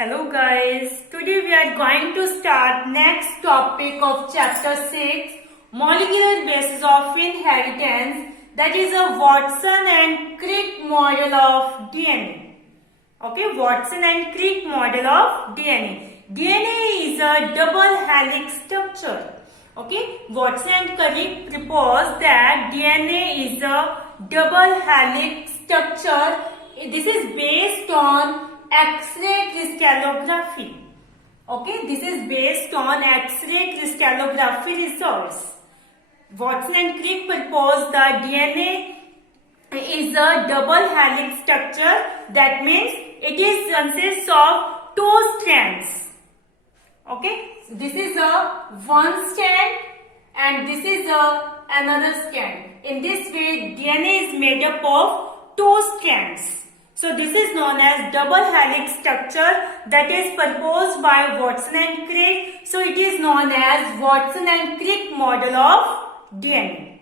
Hello guys, today we are going to start next topic of chapter 6, molecular basis of inheritance, that is a Watson and Crick model of DNA. Okay, Watson and Crick model of DNA. DNA is a double helix structure. Okay, Watson and Crick propose that DNA is a double helix structure. This is based on X-ray crystallography. Okay, this is based on X-ray crystallography results. Watson and Crick propose that DNA is a double helix structure. That means it consists of two strands. Okay, this is a one strand and this is another strand. In this way, DNA is made up of two strands. So this is known as double helix structure that is proposed by Watson and Crick. So it is known as Watson and Crick model of DNA.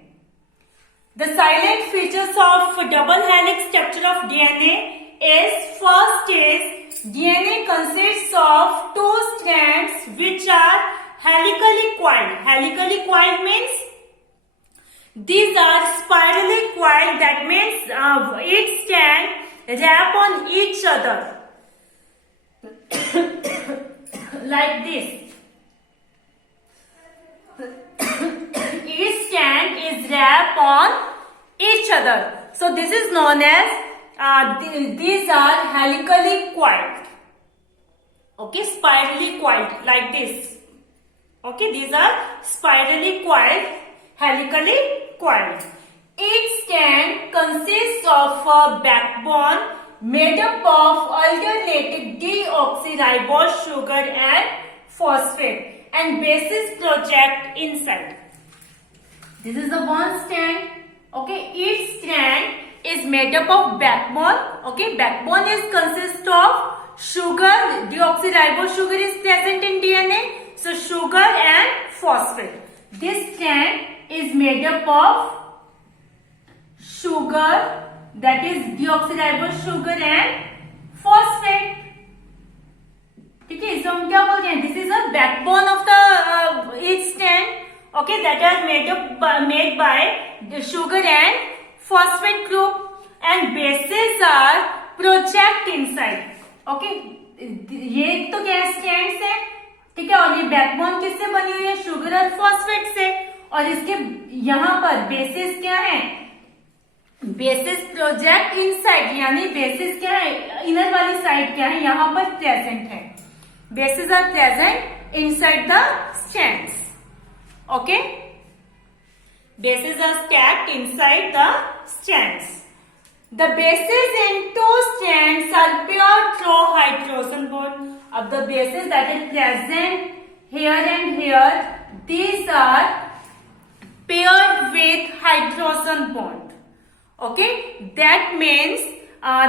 The silent features of double helix structure of DNA is, first is DNA consists of two strands which are helically coiled. Helically coiled means these are spirally coiled. That means each strand wrap on each other like this. Each strand is wrapped on each other. So this is known as these are helically coiled. Okay, spirally coiled like this. Okay, these are spirally coiled, helically coiled. Each strand consists of a backbone made up of alternating deoxyribose sugar and phosphate, and bases project inside. This is the one strand. Okay, each strand is made up of backbone. Okay, backbone is consists of sugar. Deoxyribose sugar is present in DNA. So sugar and phosphate. This strand is made up of sugar, that is deoxyribose sugar and phosphate. ठीक है, इसे हम क्या बोल रहे हैं? This is a backbone of the each strand. Okay, that are made by the sugar and phosphate group, and bases are project inside. Okay, ये तो क्या स्ट्रैंड्स है, ठीक है, और ये बैकबोन किससे बनी हुई है? शुगर और फॉस्फेट से. और इसके यहाँ पर बेसिस क्या है? बेसिस प्रोजेक्ट इनसाइड, यानी बेसिस क्या है? इनर वाली साइड क्या है? यहाँ पर प्रेजेंट है. Bases are present inside the strands. Okay, bases are stacked inside the strands. The bases in two strands are pure through hydrogen bond. Of the bases that is present here and here, these are paired with hydrogen bond. Okay, that means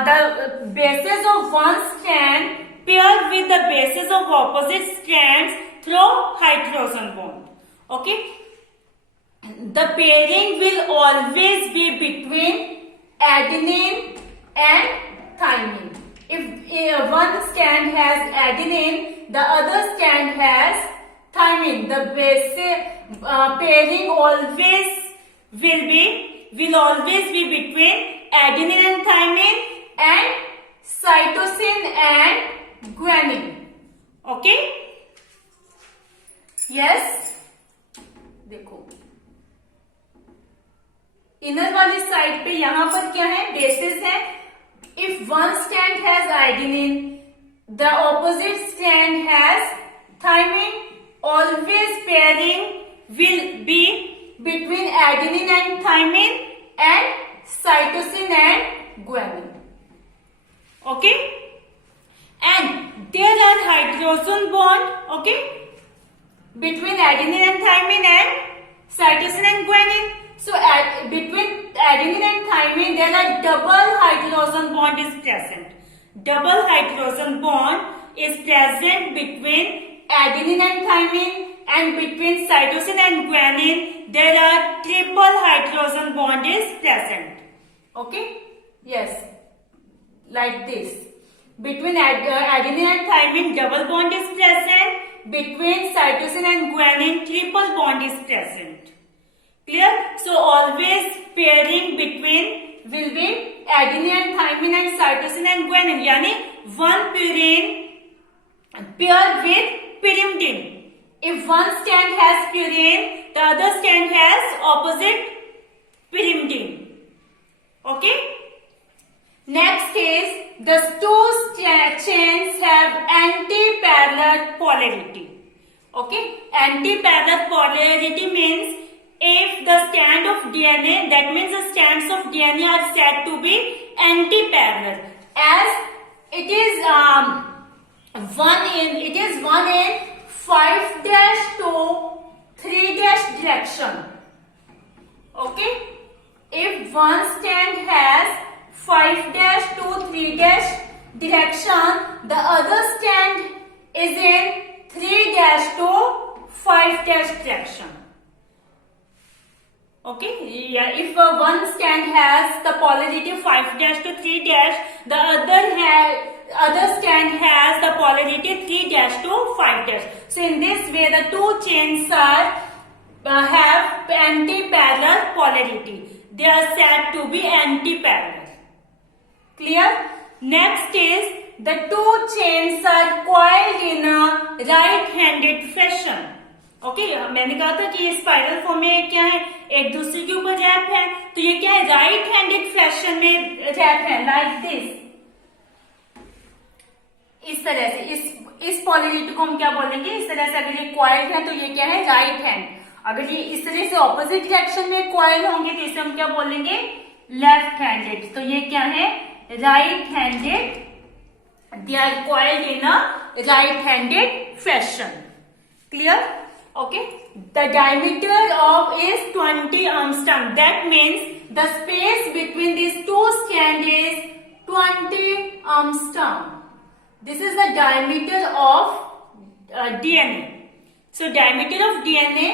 the bases of one strand paired with the bases of opposite strands through hydrogen bond. Okay, the pairing will always be between adenine and thymine. If one strand has adenine, the other strand has thymine. The base pairing will always be between adenine and thymine and cytosine and guanine. Okay? Yes. देखो, inner वाली side पे यहाँ पर क्या है? Bases है. If one strand has adenine, the opposite strand has thymine, always pairing will be between adenine and thymine and cytosine and guanine. Okay, and there are hydrogen bond, okay, between adenine and thymine and cytosine and guanine. So between adenine and thymine there are double hydrogen bond is present. Double hydrogen bond is present between adenine and thymine, and between cytosine and guanine there are triple hydrogen bond is present. Okay? Yes. Like this. between adenine and thymine double bond is present, between cytosine and guanine triple bond is present. Clear? So always pairing between will be adenine and thymine and cytosine and guanine, yani one purine paired with pyrimidine. If one strand has purine, the other strand has opposite pyrimidine. Okay? Next is the two chains have anti-parallel polarity. Okay? Anti-parallel polarity means if the strand of DNA, that means the strands of DNA are said to be anti-parallel, as it is one in 5' to 3' direction. Okay? If one strand has 5' to 3' direction, the other strand is in 3' to 5' direction. Okay? Yeah, if one strand has the polarity 5' to 3', the other strand has the polarity 3' to 5'. So in this way, the two chains are have anti-parallel polarity. They are said to be anti-parallel. Clear? Next is the two chains are coiled in a right-handed fashion. Okay मैंने कहा था कि ये spiral form में क्या है, एक दूसरे के ऊपर रैप है, तो ये क्या है, राइट हैंडेड फैशन में रैप है, लाइक दिस, इस तरह से। इस पोलैरिटी को हम क्या बोलेंगे, इस तरह से अगर ये कॉइल्ड है तो ये क्या है, राइट हैंड। अगर ये इस तरह से ऑपोजिट डायरेक्शन में कॉइल होंगे तो इसे हम क्या बोलेंगे, लेफ्ट हैंडेड। तो ये क्या है, right handed, they are coiled in a right handed fashion. Clear? Okay, the diameter of is 20 angstrom. That means the space between these two strands is 20 angstrom. This is the diameter of DNA. So diameter of DNA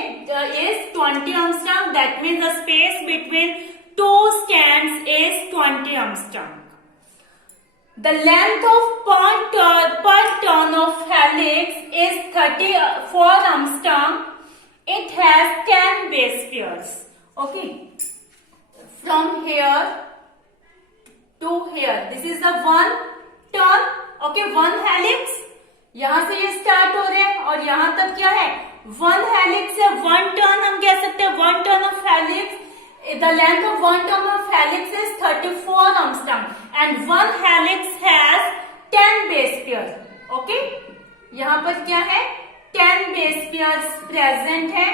is 20 angstrom. That means the space between two strands is 20 angstrom. The length of per turn of helix is 34 angstrom. It has 10 base pairs. Okay. From here to here. This is the one turn. Okay, one helix. यहां से ये start हो रहे हैं और यहां तक क्या है, one helix है, one turn हम कह सकते हैं, one turn of helix. The length of one turn of helix is 34 angstrom and one helix has 10 base pairs. Okay? यहाँ पर क्या है, 10 base pairs present है.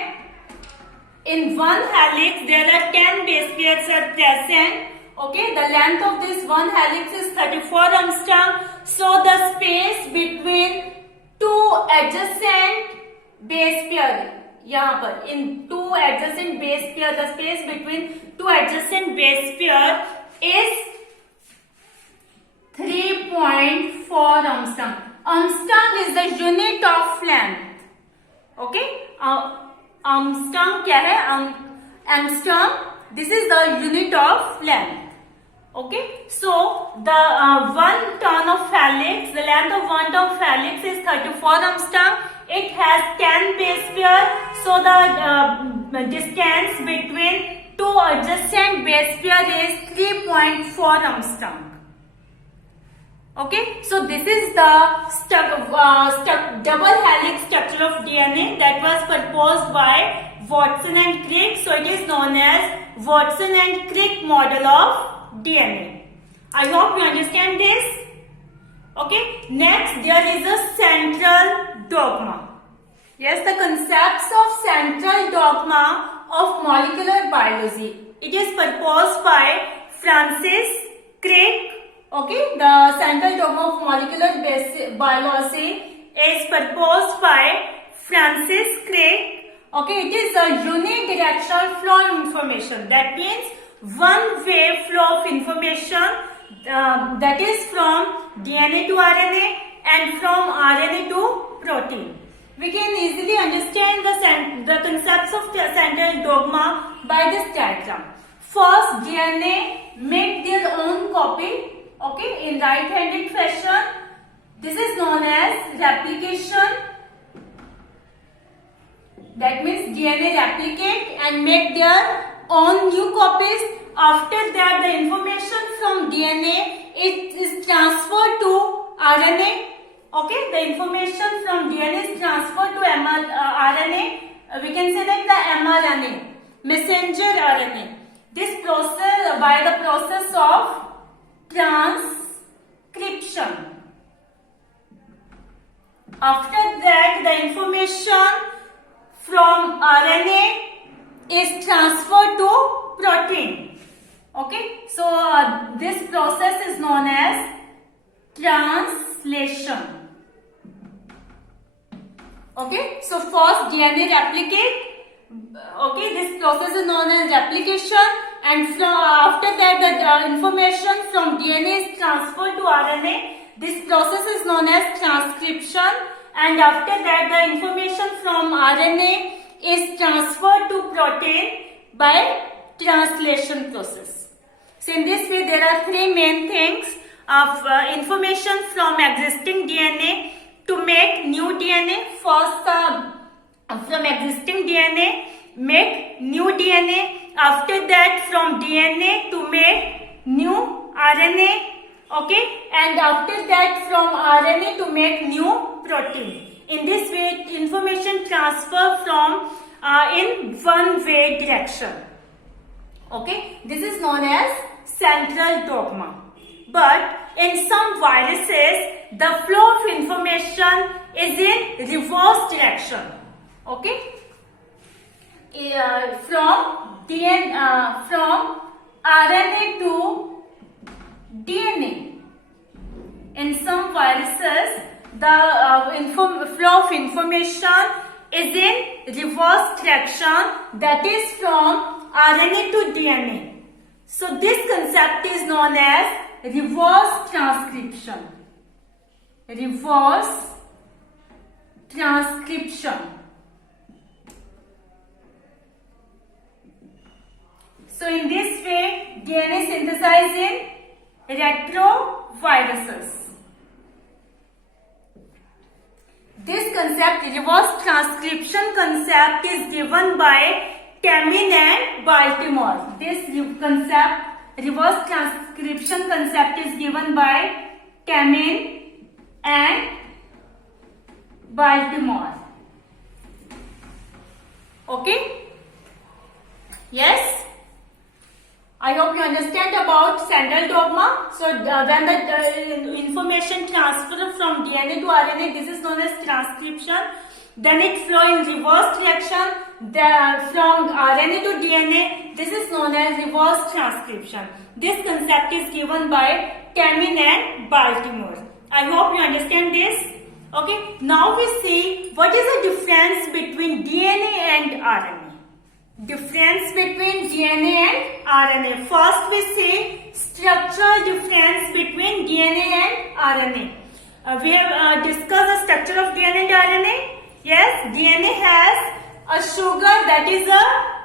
In one helix there are 10 base pairs are present. Okay? The length of this one helix is 34 angstrom. So the space between two adjacent base pairs, यहाँ पर in two adjacent base pair, the space between two adjacent base pair is 3.4 angstrom. Angstrom is the unit of length. Okay, angstrom क्या है, angstrom, this is the unit of length. Okay, so the one turn of helix, the length of one turn of helix is 34 angstrom. It has 10 base pair, so the distance between two adjacent base pair is 3.4 angstrom. Okay, so this is the double helix structure of DNA that was proposed by Watson and Crick. So it is known as Watson and Crick model of DNA. I hope you understand this. Okay, next there is a central dogma. Yes, the concepts of central dogma of molecular biology. It is proposed by Francis Crick. Okay, the central dogma of molecular biology is proposed by Francis Crick. Okay, it is a unidirectional flow of information. That means one way flow of information, that is from DNA to RNA and from RNA to protein. We can easily understand the concepts of central dogma by this diagram. First, DNA make their own copy, okay, in right-handed fashion. replication. That means DNA replicate and make their own new copies. After that, the information from DNA is transferred to RNA. Okay, the information from DNA is transferred to RNA. We can say that the mRNA, messenger RNA. This process, by the process of transcription. After that, the information from RNA is transferred to protein. Okay, so this process is known as translation. Okay, so first DNA replicate. Okay, this process is known as replication, and after that the information from DNA is transferred to RNA. This process is known as transcription, and after that the information from RNA is transferred to protein by translation process. So in this way there are three main things of information from existing DNA to make new DNA. First, from existing DNA make new DNA. After that, from DNA to make new RNA. Okay, and after that from RNA to make new protein. In this way, information transfer from in one way direction. Okay, this is known as central dogma. But in some viruses, the flow of information is in reverse direction. Okay, from RNA to DNA. In some viruses, the flow of information is in reverse direction, that is from RNA to DNA. So this concept is known as reverse transcription. Reverse transcription. So in this way, DNA synthesized in retroviruses. This concept, reverse transcription concept, is given by Kamin and Baltimore. This concept, reverse transcription concept, is given by Kamin and Baltimore. Okay? Yes? I hope you understand about central dogma. So when the information transfer from DNA to RNA, this is known as transcription. Then it flow in reverse direction. From RNA to DNA, this is known as reverse transcription. This concept is given by Kamin and Baltimore. I hope you understand this. Okay. Now we see what is the difference between DNA and RNA. Difference between DNA and RNA. First we see structural difference between DNA and RNA. We have discussed the structure of DNA and RNA. Yes, DNA has a sugar, that is a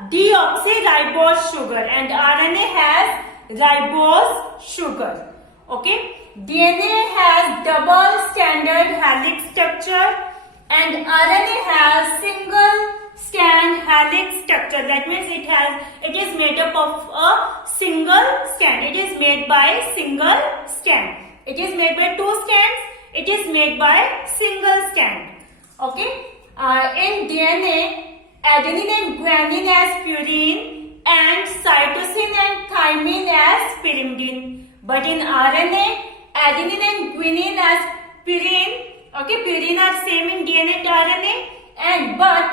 deoxyribose sugar, and RNA has ribose sugar. Okay, DNA has double stranded helix structure and RNA has single strand helix structure. That means it is made up of a single strand. It is made by single strand. It is made by two strands. It is made by single strand. Okay. In DNA, adenine and guanine as purine and cytosine and thymine as pyrimidine. But in RNA, adenine and guanine as purine. Okay, purine are same in DNA and RNA, but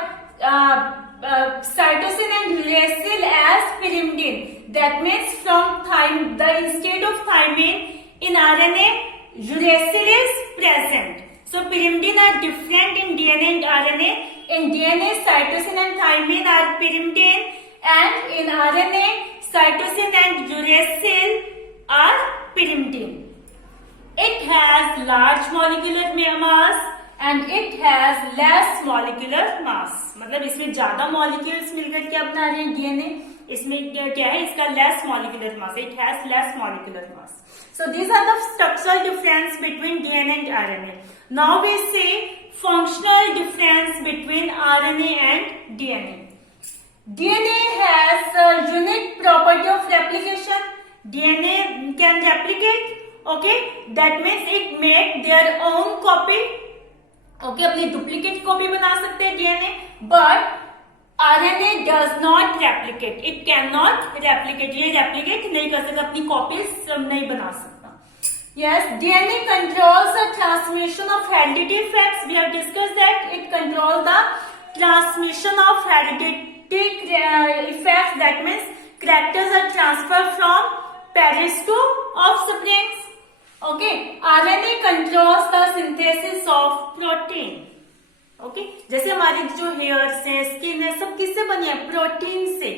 cytosine and uracil as pyrimidine. That means from instead of thymine in RNA, uracil is present. So pyrimidine are different in DNA and RNA. In DNA, cytosine and thymine are pyrimidine, and in RNA, cytosine and uracil are pyrimidine. It has large molecular mass and it has less molecular mass. मतलब इसमें ज्यादा molecules मिलकर क्या बना रहे हैं DNA? इसमें क्या है? इसका less molecular mass. It has less molecular mass. So these are the structural difference between DNA and RNA. Now we see functional difference between RNA and DNA. DNA has a unique property of replication. DNA can replicate, okay? That means it make their own copy, okay? अपनी duplicate copy बना सकते हैं DNA, but RNA does not replicate. It cannot replicate. ये replicate नहीं कर सकता, अपनी copies नहीं बना सकता. Yes, DNA controls the transmission of hereditary effects. We have discussed that it controls the transmission of hereditary effects. That means characters are transferred from parents to offsprings. Okay, RNA controls the synthesis of protein. Okay जैसे हमारी जो hairs है, skin है, सब किससे बनी है? Protein से.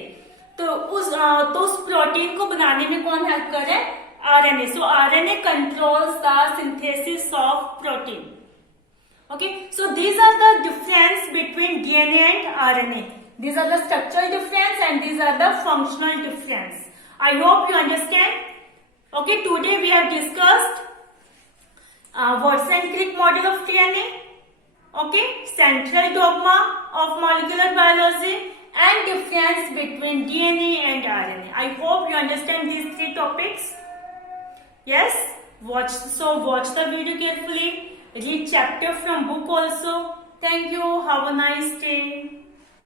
तो उस प्रोटीन को बनाने में कौन हेल्प कर रहा है? RNA. So RNA controls the synthesis of protein. Okay, so these are the difference between DNA and RNA. These are the structural difference and these are the functional difference. I hope you understand. Okay, today we have discussed Watson-Crick model of DNA. Okay, central dogma of molecular biology and difference between DNA and RNA. I hope you understand these three topics. Yes, watch the video carefully. Read chapter from book also. Thank you. Have a nice day.